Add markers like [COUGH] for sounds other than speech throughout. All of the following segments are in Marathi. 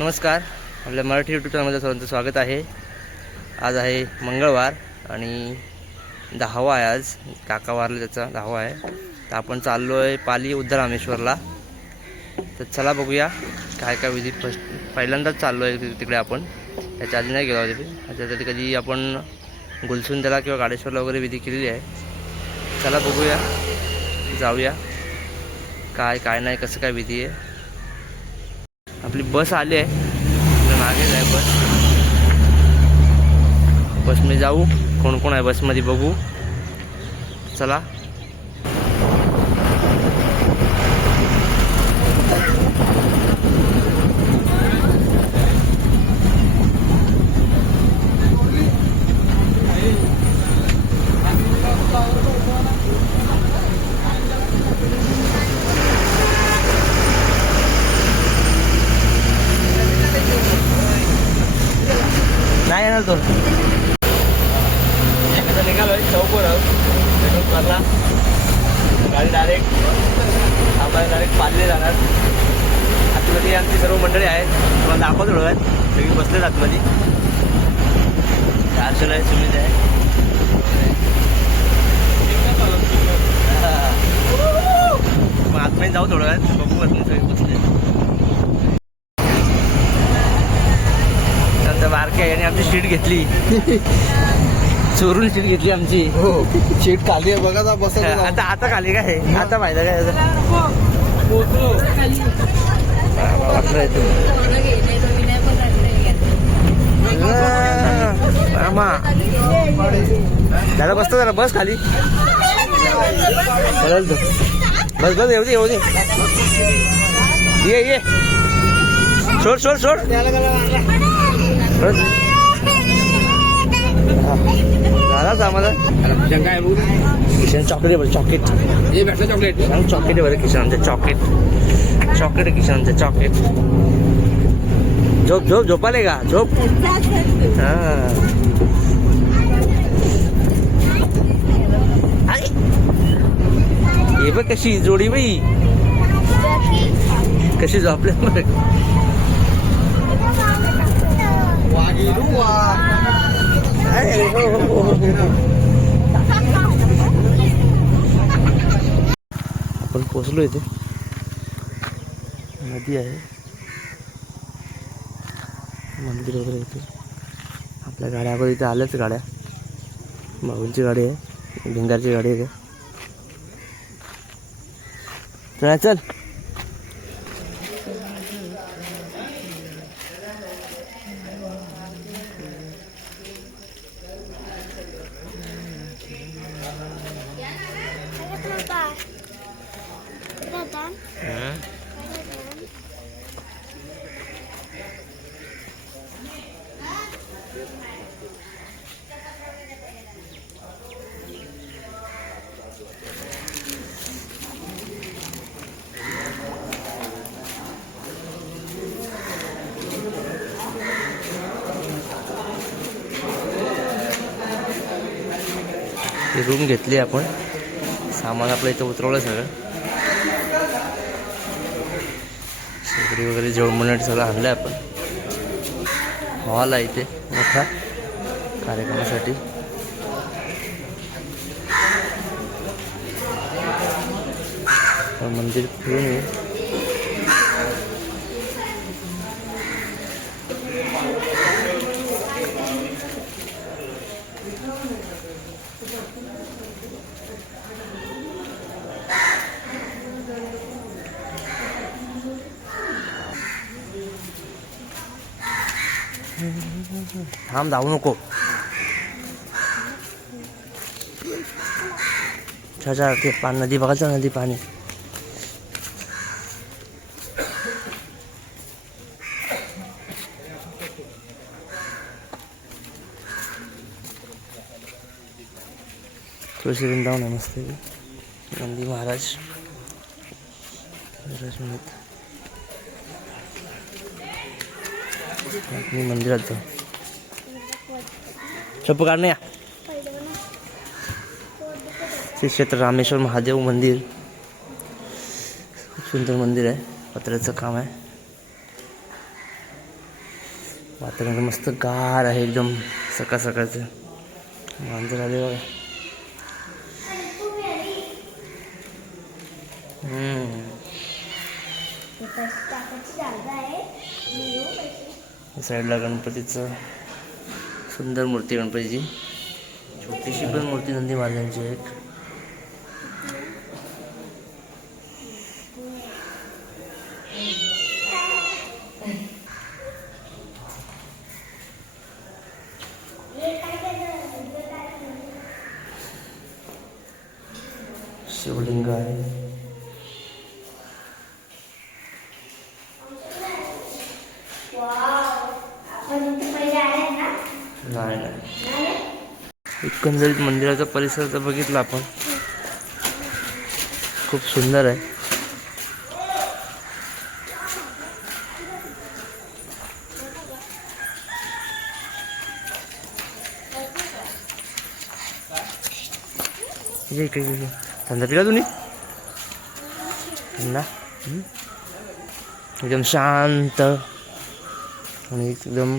नमस्कार. आपल्या मराठी यूट्यूब चॅनलमध्ये सर्वांचं स्वागत आहे. आज आहे मंगळवार आणि दहावा आहे आज. काका वारला त्याचा दहावा आहे. तर आपण चाललो आहे पाली उद्धरामेश्वरला. तर चला बघूया काय काय विधी फर्स्ट पहिल्यांदाच चाललो आहे तिकडे आपण. त्याच्या आधी नाही गेलो तिथे त्याच्यासाठी कधी आपण गुलसुंदला किंवा गाडेश्वरला वगैरे विधी केलेली आहे. चला बघूया. जाऊया. काय काय नाही कसं काय विधी आहे. आपली बस आली आहे. मागेच आहे बस. बसमध्ये जाऊ. कोण कोण आहे बसमध्ये बघू. चला नाही येणार तो आता निघालो आहे चौकोर पेट्रोल भरला गाडी डायरेक्ट आम्हाला डायरेक्ट पालले जाणार. आतमध्ये आमची सर्व मंडळी आहेत. तुम्हाला दाखवतो डोळ्यात. सगळी बसलेत आतमध्ये. चारशेला आहे सुमित आहे. मग आतमध्ये जाऊ थोडं वेळात बघू आतमध्ये सगळी बसले नंतर बारके आहे आणि आमची सीट घेतली. चोरून सीट घेतली आमची. हो. सीट खाली आहे बघा जा बसा. आता आता खाली काय? आता माहिती काय दादा बसतो जरा बस खाली. बस बस बस येऊ दे येऊ दे. ये ये. सोड सोड सोड. झालाच आम्हाला. किशन काय किशन चॉकलेट बरं चॉकलेट हे भेटलं चॉकलेट सांग चॉकलेट बरं किशनचं चॉकलेट चॉकलेट आहे किशनचं चॉकलेट झोप झोप झोपाले का? झोप. हा. हे बघ कशी जोडी बाई. कशी झोपले बघ. अरे, हो, हो, हो, आपण पोचलो इथे. नदी आहे. मंदिर वगैरे इथे. आपल्या गाड्या अगोदर इथे आल्याच गाड्या. माऊलची गाडी आहे. भिंगारची गाडी आहे. चला चल. ती रूम घेतली आपण. सामान आपलं इथं उतरवलं सगळं. शेगडी वगैरे जेवण सगळं आणलं आहे आपण. हॉल आहे इथे मोठा. कार्यक्रमासाठी. मंदिर फिरून येऊ थांब जाऊ नको अच्छा ते पान नदी बघायचं नदी पाणी तुळशी वृंदावन आहे मस्त नंदी महाराज महाराज म्हणत मी मंदिरात जाऊ चप्पू काढणे या श्री क्षेत्र रामेश्वर महादेव मंदिर। खूप सुंदर मंदिर आहे पत्र्याचं काम आहे वातावरण मस्त गार आहे एकदम सकाळ सकाळचं मांजर आले बघा साईडला गणपतीचं सुंदर मूर्ती गणपतीची. छोटीशी पण मूर्ती नंदी महाराजांची आहे एक. शिवलिंग आहे. नाही नाही. एकंदरीत मंदिराचा परिसर तर बघितला आपण. खूप सुंदर आहे. ये इकडे इकडे, थंड पिला तुम्ही? थंडा एकदम शांत. आणि एकदम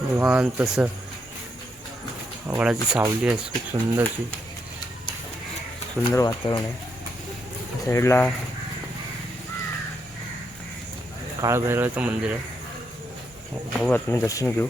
निवांत असं वडाची सावली आहे खूप सुंदरशी. सुंदर वातावरण आहे. साईडला काळभैरवाचं मंदिर आहे. बघू आता मी दर्शन घेऊ.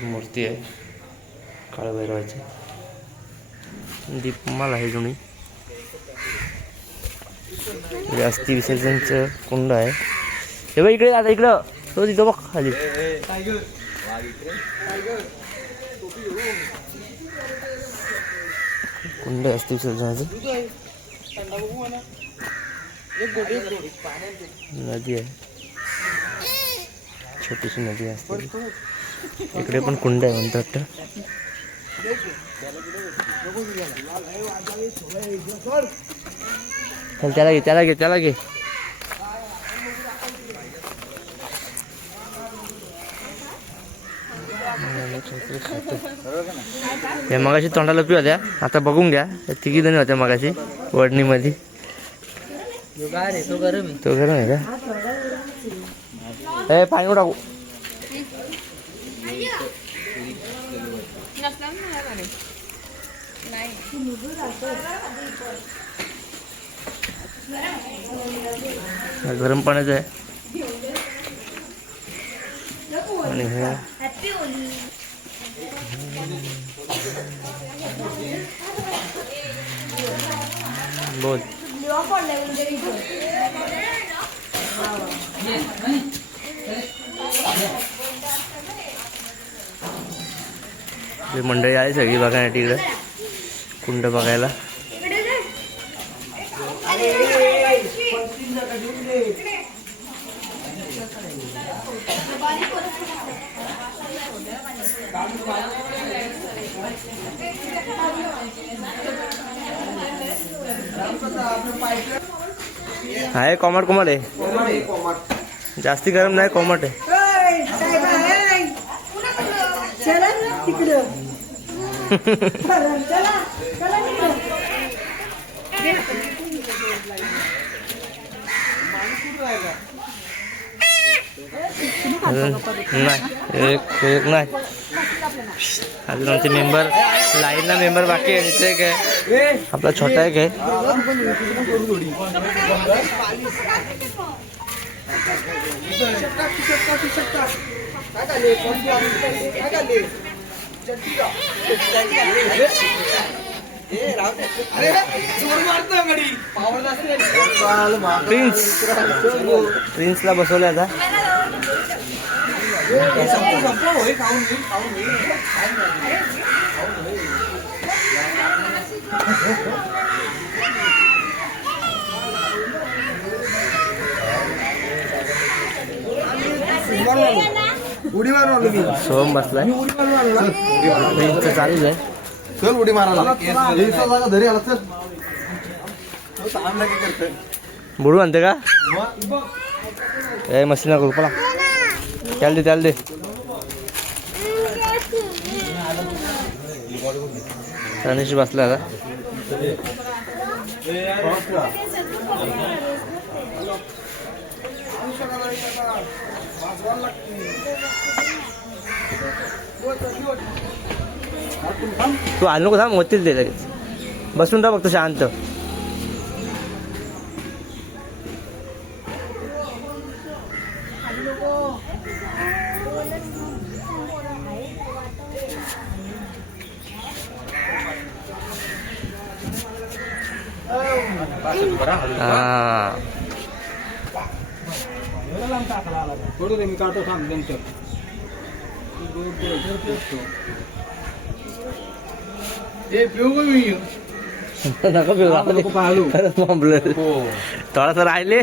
मूर्ती आहे काळभैरवाची. दीपमाल आहे जुनी. इकडे अस्थि विसर्जनचं कुंड आहे. हे बघ इकडे आता इकडं. तो तिथं बघ खाली. कुंड असते अस्थि नदी आहे. छोटीशी नदी असते. इकडे पण कुंड आहे म्हणतात तर. त्याला घे त्याला घे त्याला घे. हे मगाशी तोंडाला पी होत्या आता बघून घ्या. तिघी जणी होत्या मगाशी वडणीमध्ये. तो गरम आहे का? पाणी टाकू गरम पाण्याचं आहे. आणि हे. बोल. हे मंडळी आहे सगळी बघायला तिकडं. कुंड बघायला. आहे कोमट कोमट आहे. जास्ती गरम नाही कोमट आहे. चला ना तिकडं. चला चला तिकडं. अजून नाही एक एक नाही. अजून आमचे मेंबर लाईनला मेंबर बाकी आहे इथे एक आहे. आपला छोटा एक आहे. प्रिन्स प्रिन्सला बसवलं आता. उडी मारून आलो मी सोहम बसलाय उडी मारून आलो प्रिन्सचं चालूच आहे चल. उडी मारायला घरी आला चल बुडू म्हणते का? ए मशीन नको पळा. त्याला दे त्याला दे तनिष बसला आता. तू आलो का थांब होतील ते लगेच. बसून राहा फक्त शांत हा थोडं मी काढतो थांब नंतर ए पिऊ का मी नका पिऊ. परत थोडासा राहिले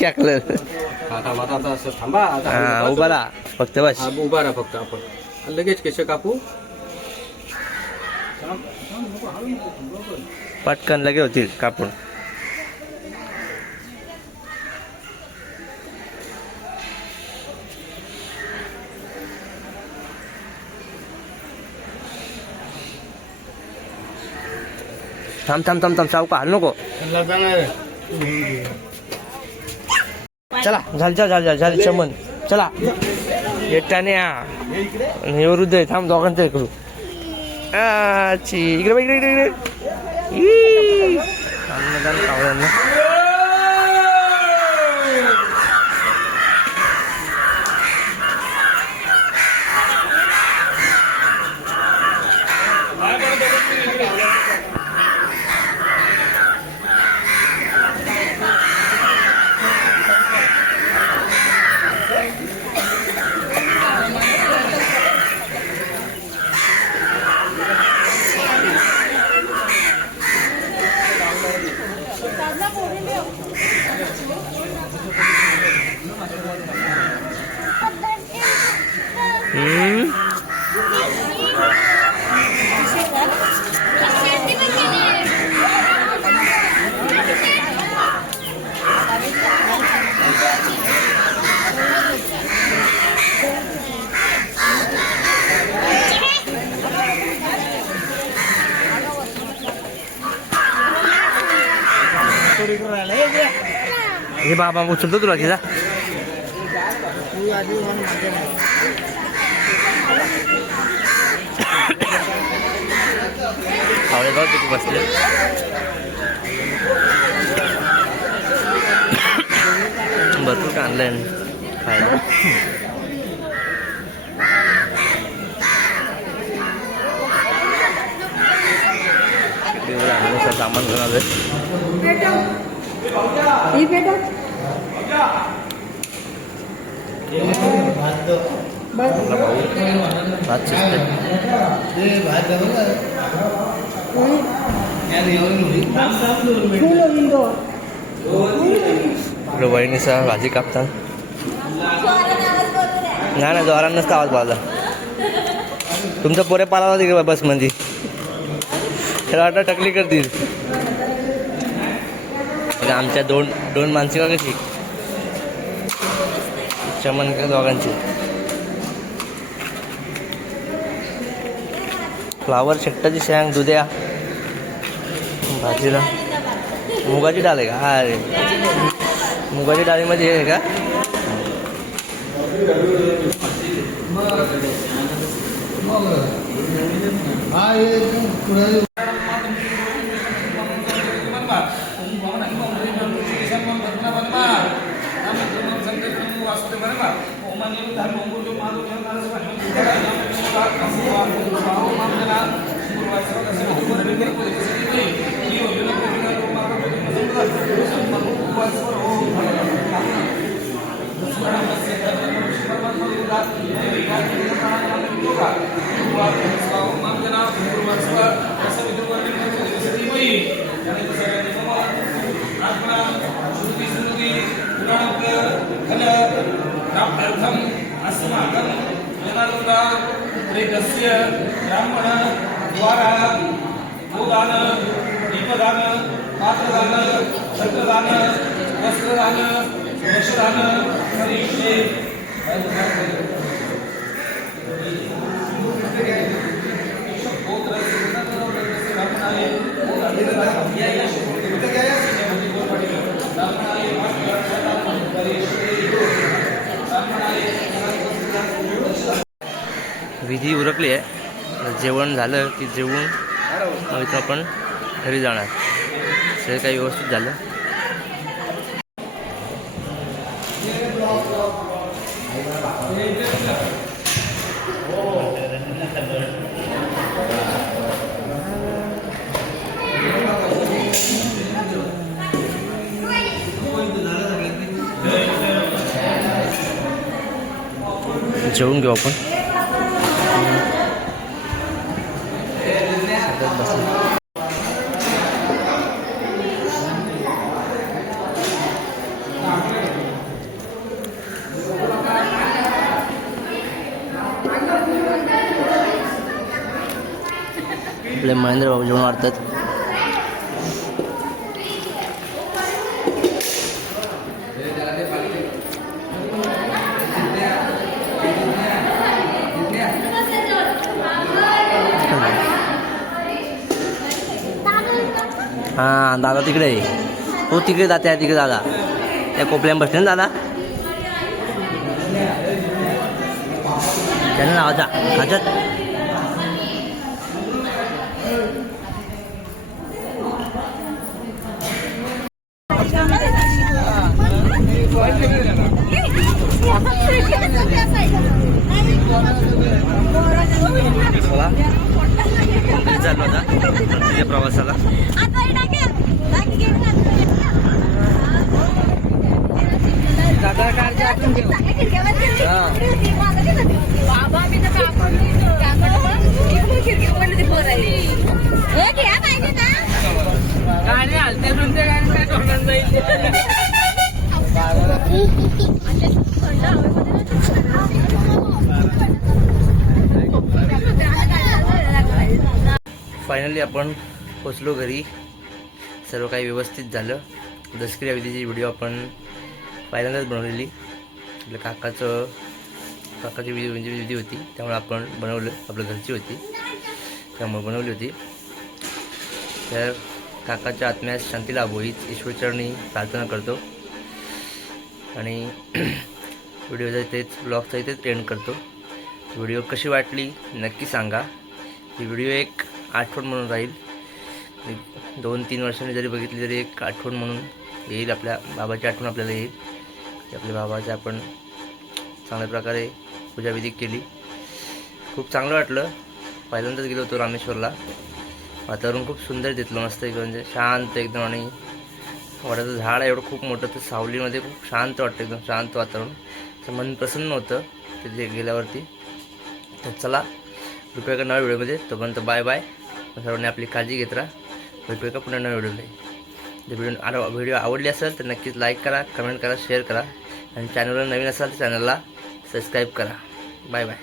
कॅकलं असं थांबा उभा राहा. फक्त बस. उभा राहा फक्त आपण. लगेच केश कापू पटकन लगे होतील कापून. थांब थांब थांब थांब सावका हाल नको. चला झाल झाल झाल झाल चमन चला. एकट्याने हे हृदय थांब दोघांचं करू சீக்கிரமா हम्म. हे बाबा उचलतो तुला की जा कावळे बघ किती बसले भरपूर का आणलंय खायला इकडे आणलं सर सामान घेऊन आलोय ही पेटो बस आपला भाऊ भात शिजते फुल इंडोर इकडे वहिनीचा भाजी कापता नाही नाही जोरान नसता आवाज पाहिला तुमचा पोरे पाला तिकडे बस म्हणजे? त्याला वाटतं टकली करतील. म्हणजे आमच्या दोन दोन माणसं का. कशी चमन का दोघांची? फ्लावर शेकटाची शेंग दुध्या. भाजीला मुगाची डाळ आहे का हा अरे मुगाच्या डाळीमध्ये हे आहे का प्राप्त्यर्थम् अस्माकं जनार्दना ब्राह्मणद्वारा ब्राह्मण द्वारा गोदान दीपदान पात्रदान छत्रदान वस्त्रदान यशदान करिष्ये। ही उरकली आहे. जेवण झालं की जेवून मग इथं आपण घरी जाणार. सगळं काही व्यवस्थित झालं. जेवून घेऊ आपण. महेंद्र बाबू जेवण वाढतात. हां दादा तिकडे आहे. हो तिकडे जाते आहे तिकडे दादा. त्या कोपऱ्यात बसले ना दादा. त्यांना नावाचा खाजत बोला किती चालू होता तुझ्या प्रवासाला. गाणे हलते म्हणते गाणे फायनली आपण पोचलो घरी. सर्व काही व्यवस्थित झालं. दसक्रिया विधीची व्हिडिओ आपण पहिल्यांदाच बनवलेली. आपल्या काकाचं काकाची विधी म्हणजे विधी होती. त्यामुळे आपण बनवलं. आपल्या घरची होती. त्यामुळे बनवली होती. तर काकाच्या आत्म्यास शांती लाभो. हीच ईश्वरचरणी प्रार्थना करतो. आणि [CLEARS THROAT] व्हिडिओचा इथेच ब्लॉगचा इथेच एंड करतो. व्हिडिओ कशी वाटली नक्की सांगा. ही व्हिडिओ एक आठवण म्हणून राहील. एक दोन तीन वर्षांनी जरी बघितली तरी एक आठवण म्हणून येईल आपल्या बाबाची आठवण आपल्याला येईल. की आपल्या बाबाची आपण चांगल्या प्रकारे पूजाविधी केली. खूप चांगलं वाटलं. पहिल्यांदाच गेलो होतो रामेश्वरला. वातावरण खूप सुंदर तिथलं मस्त एक म्हणजे शांत एकदम आणि वडाचं झाड आहे एवढं खूप मोठं तर सावलीमध्ये खूप शांत वाटतं एकदम शांत वातावरण. तर मन प्रसन्न होतं तिथे गेल्यावरती. तर चला कृपया का नव्या व्हिडिओमध्ये. तोपर्यंत बाय बाय. सर्वांनी आपली काळजी घेत राहा. भेटूया का पुन्हा नव्या व्हिडिओमध्ये? जर व्हिडिओ आव व्हिडिओ आवडली असेल तर नक्कीच लाईक करा कमेंट करा शेअर करा. आणि चॅनलवर नवीन असाल तर चॅनलला सबस्क्राईब करा. Bye bye